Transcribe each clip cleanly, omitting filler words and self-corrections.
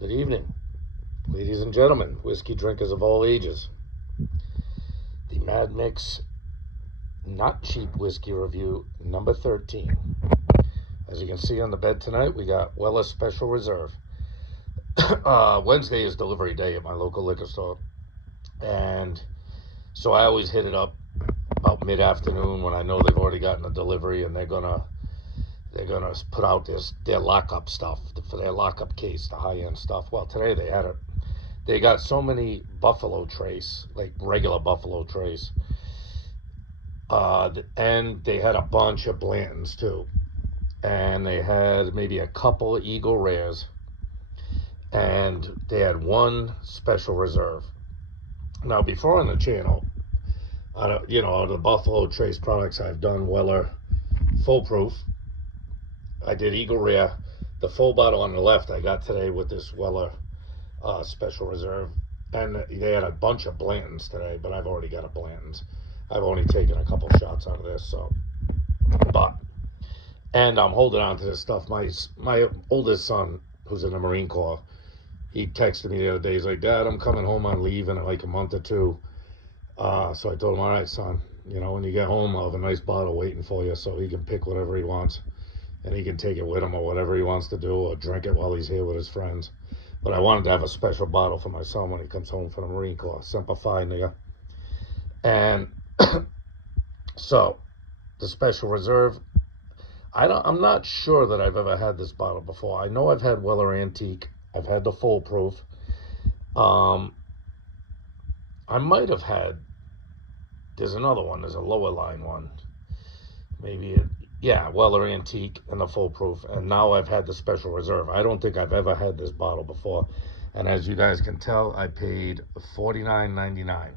Good evening, ladies and gentlemen, whiskey drinkers of all ages. The Micks Not Cheap Whiskey Review number 13. As you can see on the bed tonight, we got Weller Special Reserve. Wednesday is delivery day at my local liquor store, and so I always hit it up about mid-afternoon when I know they've already gotten a delivery and they're gonna put out their lockup stuff for their lockup case, the high-end stuff. Well, today they got so many Buffalo Trace, like regular Buffalo Trace, and they had a bunch of Blantons too, and they had maybe a couple of Eagle Rares, and they had one Special Reserve. Now, before on the channel, out of the Buffalo Trace products, I've done Weller Full Proof. I did Eagle Rare. The full bottle on the left I got today with this Weller Special Reserve. And they had a bunch of Blantons today, but I've already got a Blanton's. I've only taken a couple shots out of this, so. And I'm holding on to this stuff. My oldest son, who's in the Marine Corps, he texted me the other day. He's like, Dad, I'm coming home on leave in like a month or two. So I told him, all right, son, when you get home, I'll have a nice bottle waiting for you so he can pick whatever he wants. And he can take it with him or whatever he wants to do, or drink it while he's here with his friends. But I wanted to have a special bottle for my son when he comes home from the Marine Corps. Semper Fi, nigga. And so, the Special Reserve, I'm not sure that I've ever had this bottle before. I know I've had Weller Antique. I've had the Full Proof. I might have had, there's another one. There's a lower line one. Weller Antique and the Full Proof. And now I've had the Special Reserve. I don't think I've ever had this bottle before. And as you guys can tell, I paid $49.99.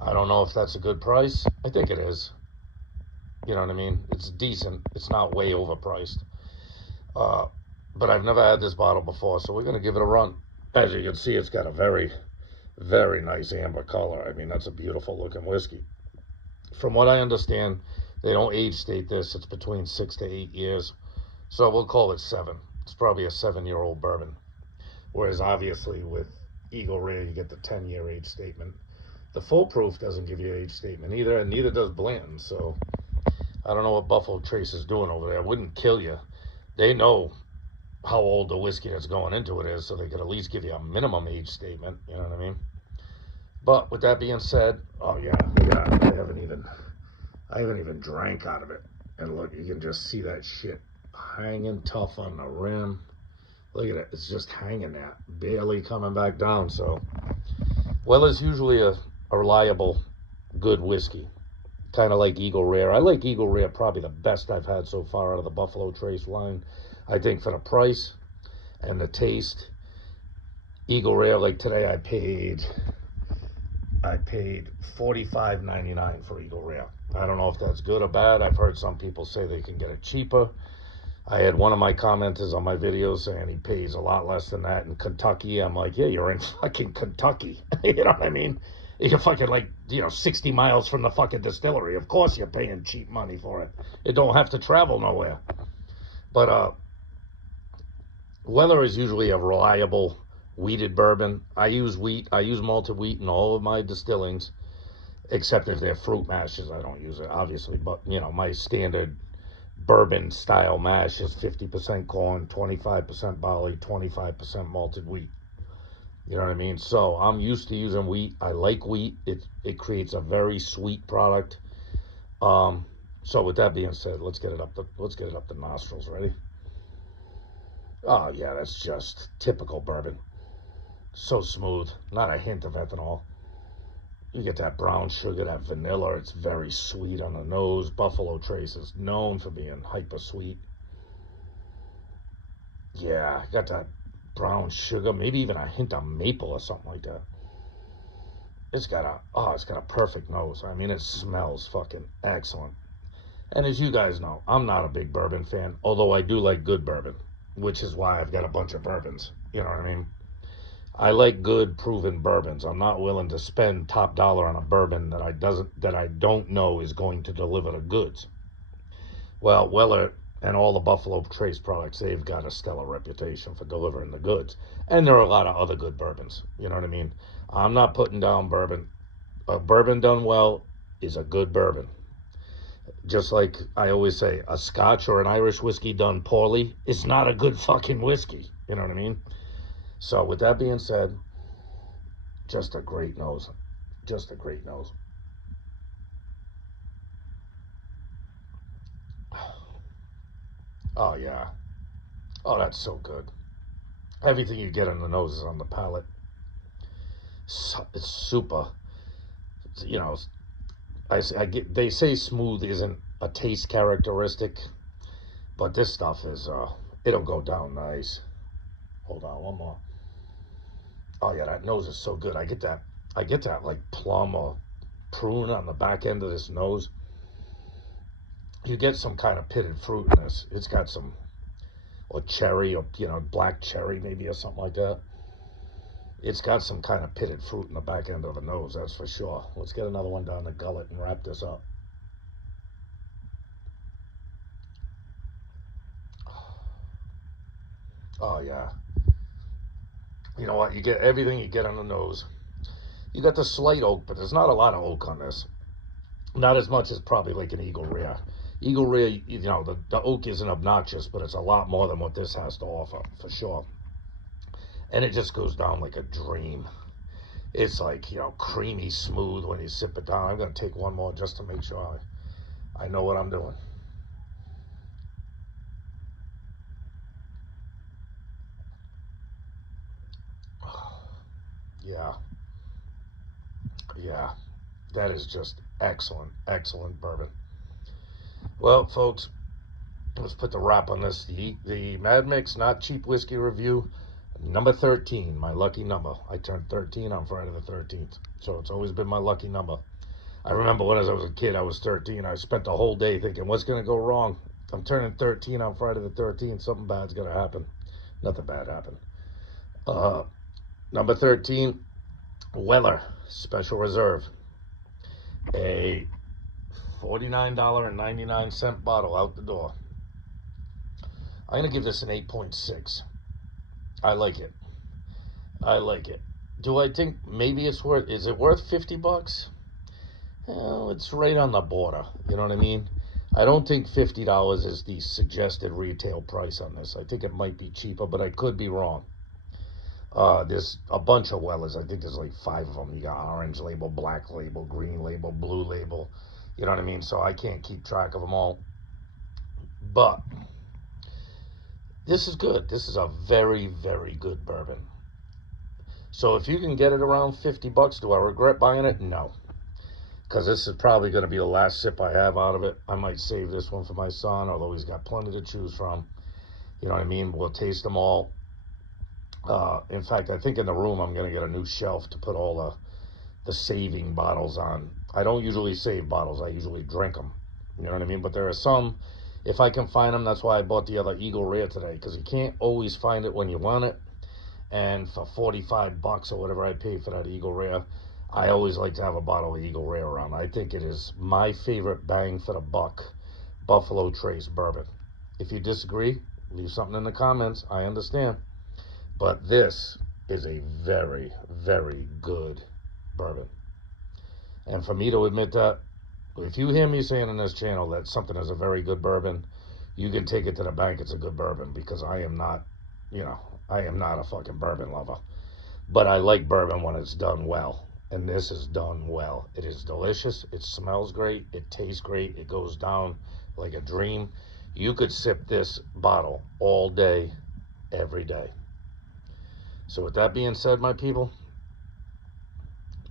I don't know if that's a good price. I think it is. You know what I mean? It's decent. It's not way overpriced. But I've never had this bottle before, so we're going to give it a run. As you can see, it's got a very, very nice amber color. I mean, that's a beautiful looking whiskey. From what I understand, they don't age state this. It's between 6 to 8 years. So we'll call it 7. It's probably a 7-year-old bourbon. Whereas obviously with Eagle Rare, you get the 10-year age statement. The Full Proof doesn't give you an age statement either, and neither does Blanton. So I don't know what Buffalo Trace is doing over there. It wouldn't kill you. They know how old the whiskey that's going into it is, so they could at least give you a minimum age statement. You know what I mean? But with that being said, oh yeah, I haven't even drank out of it. And look, you can just see that shit hanging tough on the rim. Look at it. It's just hanging there, barely coming back down. So, Weller's usually a reliable, good whiskey. Kind of like Eagle Rare. I like Eagle Rare probably the best I've had so far out of the Buffalo Trace line. I think for the price and the taste, Eagle Rare, like today I paid $45.99 for Eagle Rare. I don't know if that's good or bad. I've heard some people say they can get it cheaper. I had one of my commenters on my videos saying he pays a lot less than that in Kentucky. I'm like, yeah, you're in fucking Kentucky. You know what I mean? You're fucking 60 miles from the fucking distillery. Of course you're paying cheap money for it. It don't have to travel nowhere. But Weller is usually a reliable wheated bourbon. I use wheat. I use malted wheat in all of my distillings, except if they're fruit mashes. I don't use it, obviously. But, my standard bourbon style mash is 50% corn, 25% barley, 25% malted wheat. You know what I mean? So I'm used to using wheat. I like wheat. It creates a very sweet product. So with that being said, let's get it up the nostrils. Ready? Oh yeah, that's just typical bourbon. So smooth, not a hint of ethanol. You get that brown sugar, that vanilla. It's very sweet on the nose. Buffalo Trace is known for being hyper sweet. Yeah, got that brown sugar, maybe even a hint of maple or something like that. It's got a perfect nose. I mean, it smells fucking excellent. And as you guys know, I'm not a big bourbon fan, although I do like good bourbon, which is why I've got a bunch of bourbons. You know what I mean? I like good, proven bourbons. I'm not willing to spend top dollar on a bourbon that I don't know is going to deliver the goods. Well, Weller And all the Buffalo Trace products, they've got a stellar reputation for delivering the goods. And there are a lot of other good bourbons. You know what I mean? I'm not putting down bourbon. A bourbon done well is a good bourbon. Just like I always say, a Scotch or an Irish whiskey done poorly is not a good fucking whiskey. You know what I mean? So with that being said, just a great nose. Just a great nose. Oh, yeah. Oh, that's so good. Everything you get in the nose is on the palate. So, it's super. You know, I get. They say smooth isn't a taste characteristic, but this stuff is. It'll go down nice. Hold on, one more. Oh yeah, that nose is so good. I get that. I get that like plum or prune on the back end of this nose. You get some kind of pitted fruit in this. It's got some, or cherry, or black cherry maybe, or something like that. It's got some kind of pitted fruit in the back end of the nose, that's for sure. Let's get another one down the gullet and wrap this up. Oh yeah. You know what? You get everything you get on the nose. You got the slight oak, but there's not a lot of oak on this. Not as much as probably like an Eagle Rare. Eagle Rare, the oak isn't obnoxious, but it's a lot more than what this has to offer, for sure. And it just goes down like a dream. It's like, creamy smooth when you sip it down. I'm going to take one more just to make sure I know what I'm doing. Yeah. Yeah. That is just excellent, excellent bourbon. Well, folks, let's put the wrap on this. The Mad Mix Not Cheap Whiskey Review, number 13, my lucky number. I turned 13 on Friday the 13th, so it's always been my lucky number. I remember when I was a kid, I was 13. I spent the whole day thinking, what's going to go wrong? I'm turning 13 on Friday the 13th. Something bad's going to happen. Nothing bad happened. Number 13, Weller Special Reserve. A $49.99 bottle out the door. I'm going to give this an 8.6. I like it. I like it. Do I think maybe is it worth $50? Well, it's right on the border. You know what I mean? I don't think $50 is the suggested retail price on this. I think it might be cheaper, but I could be wrong. There's a bunch of Wellers. I think there's like 5 of them. You got orange label, black label, green label, blue label. You know what I mean? So I can't keep track of them all. But this is good. This is a very, very good bourbon. So if you can get it around $50, do I regret buying it? No. Because this is probably going to be the last sip I have out of it. I might save this one for my son, although he's got plenty to choose from. You know what I mean? We'll taste them all. In fact, I think in the room I'm going to get a new shelf to put all the saving bottles on. I don't usually save bottles. I usually drink them. You know what I mean? But there are some, if I can find them, that's why I bought the other Eagle Rare today, because you can't always find it when you want it. And for $45 or whatever I pay for that Eagle Rare, I always like to have a bottle of Eagle Rare around. I think it is my favorite bang for the buck Buffalo Trace bourbon. If you disagree, leave something in the comments. I understand. But this is a very, very good bourbon. And for me to admit that, if you hear me saying on this channel that something is a very good bourbon, you can take it to the bank it's a good bourbon, because I am not a fucking bourbon lover. But I like bourbon when it's done well. And this is done well. It is delicious. It smells great. It tastes great. It goes down like a dream. You could sip this bottle all day, every day. So with that being said, my people,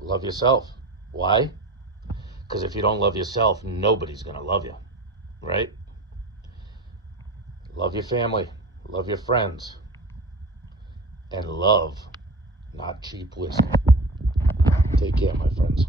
love yourself. Why? Because if you don't love yourself, nobody's going to love you, right? Love your family. Love your friends. And love not cheap whiskey. Take care, my friends.